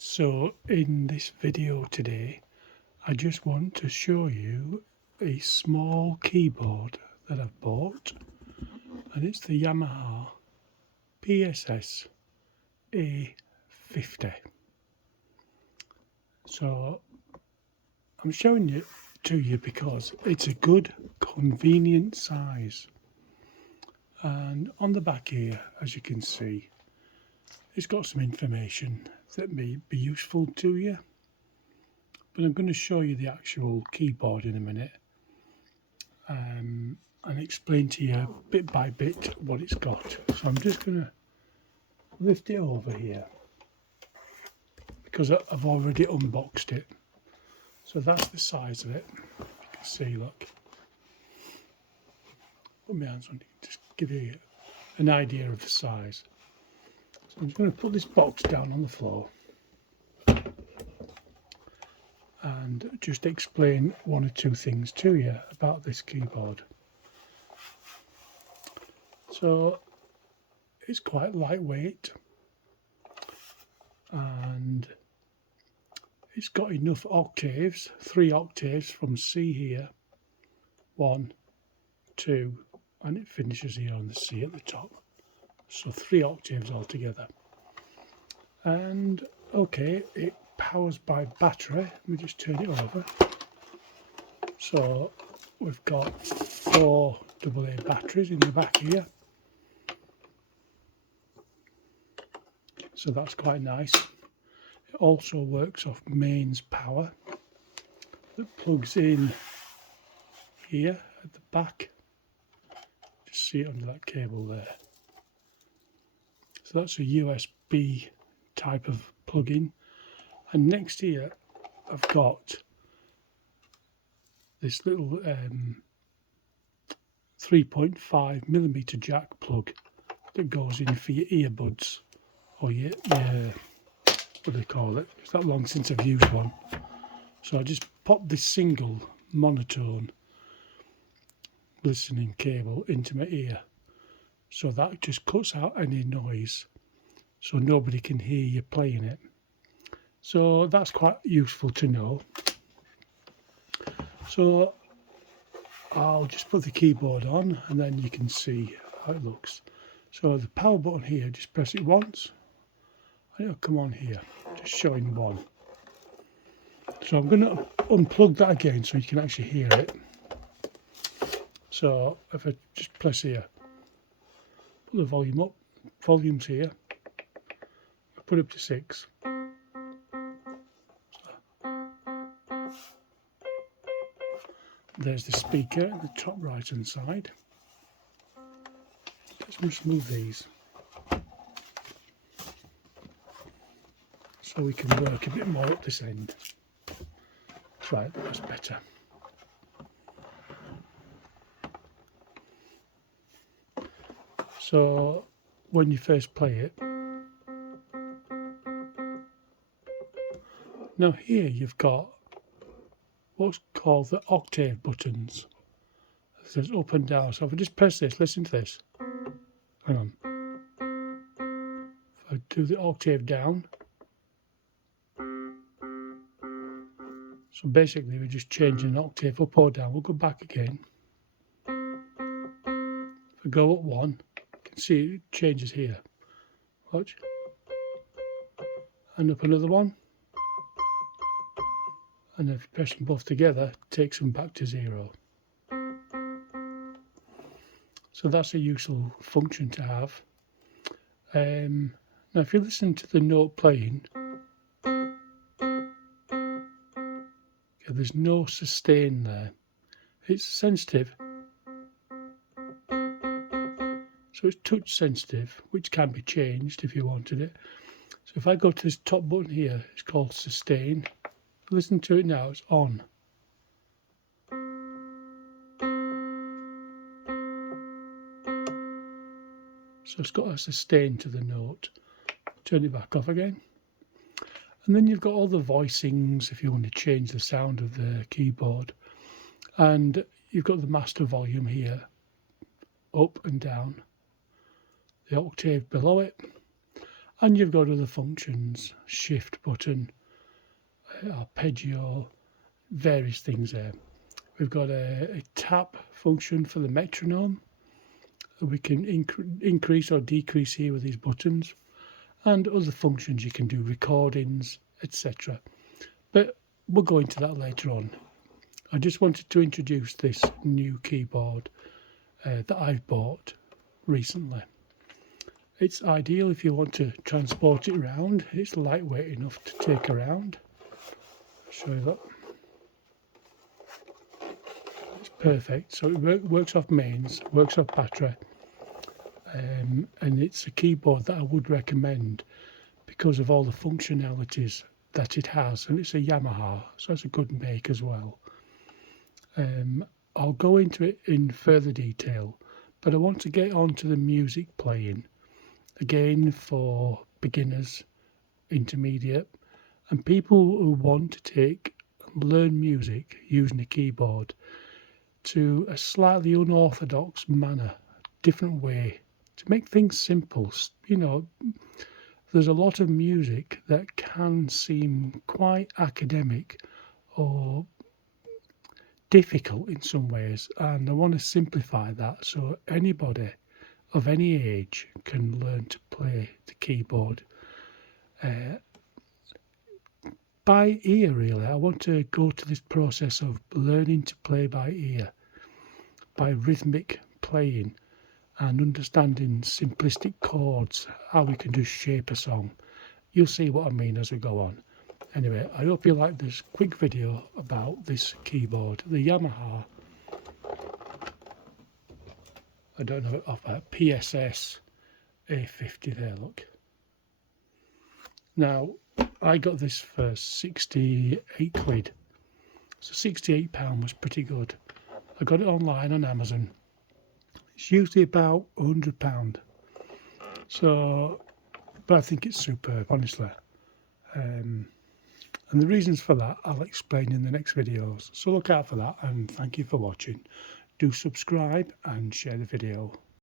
So in this video today, I just want to show you a small keyboard that I've bought, and it's the Yamaha PSS-A50. So I'm showing it to you because it's a good, convenient size. And on the back here, as you can see, it's got some information that may be useful to you. But I'm going to show you the actual keyboard in a minute and explain to you bit by bit what it's got. So I'm just going to lift it over here because I've already unboxed it. So that's the size of it. You can see, look. Put my hands on it, just give you an idea of the size. So I'm just going to put this box down on the floor and just explain one or two things to you about this keyboard. So it's quite lightweight and it's got enough octaves, 3 octaves from C here, 1, 2, and it finishes here on the C at the top. So 3 octaves altogether. And okay, it powers by battery. Let me just turn it over. So we've got 4 AA batteries in the back here. So that's quite nice. It also works off mains power that plugs in here at the back. Just see it under that cable there. So that's a USB type of plug-in. And next here I've got this little 3.5mm jack plug that goes in for your earbuds or your what do they call it? It's that long since I've used one. So I just pop this single monotone listening cable into my ear. So that just cuts out any noise so nobody can hear you playing it. So that's quite useful to know. So I'll just put the keyboard on and then you can see how it looks. So the power button here, just press it once and it'll come on here, just showing 1. So I'm going to unplug that again so you can actually hear it. So if I just press here, put the volume up, volume's here, I put it up to 6. There's the speaker at the top right hand side. Let's just move these so we can work a bit more up this end. Right, that's better. So when you first play it, now here you've got what's called the octave buttons. It says up and down. So if I just press this, listen to this. Hang on. If I do the octave down. So basically we're just changing an octave up or down. We'll go back again. If I go up 1, you can see it changes here. Watch. And up another 1. And if you press them both together, it takes them back to 0. So that's a useful function to have. Now if you listen to the note playing, there's no sustain there. It's sensitive. So it's touch sensitive, which can be changed if you wanted it. So if I go to this top button here, it's called sustain. Listen to it now, it's on. So it's got a sustain to the note. Turn it back off again. And then you've got all the voicings if you want to change the sound of the keyboard. And you've got the master volume here, up and down. The octave below it. And you've got other functions, shift button, arpeggio, various things there. We've got a tap function for the metronome. We can increase or decrease here with these buttons, and other functions you can do, recordings, etc. But we'll go into that later on. I just wanted to introduce this new keyboard that I've bought recently. It's ideal if you want to transport it around. It's lightweight enough to take around. I'll show you that. It's perfect. So it works off mains, works off battery, and it's a keyboard that I would recommend because of all the functionalities that it has. And it's a Yamaha, so it's a good make as well. I'll go into it in further detail, but I want to get on to the music playing. Again, for beginners, intermediate, and people who want to take and learn music using a keyboard to a slightly unorthodox manner, different way, to make things simple. You know, there's a lot of music that can seem quite academic or difficult in some ways, and I want to simplify that so anybody of any age can learn to play the keyboard by ear. Really, I want to go to this process of learning to play by ear, by rhythmic playing and understanding simplistic chords, how we can just shape a song. You'll see what I mean as we go on. Anyway, I hope you like this quick video about this keyboard, the Yamaha, I don't know, off a PSS-A50 there, look. Now, I got this for 68 quid, so £68 was pretty good. I got it online on Amazon. It's usually about £100. So, but I think it's superb, honestly. And the reasons for that I'll explain in the next videos. So look out for that, and thank you for watching. Do subscribe and share the video.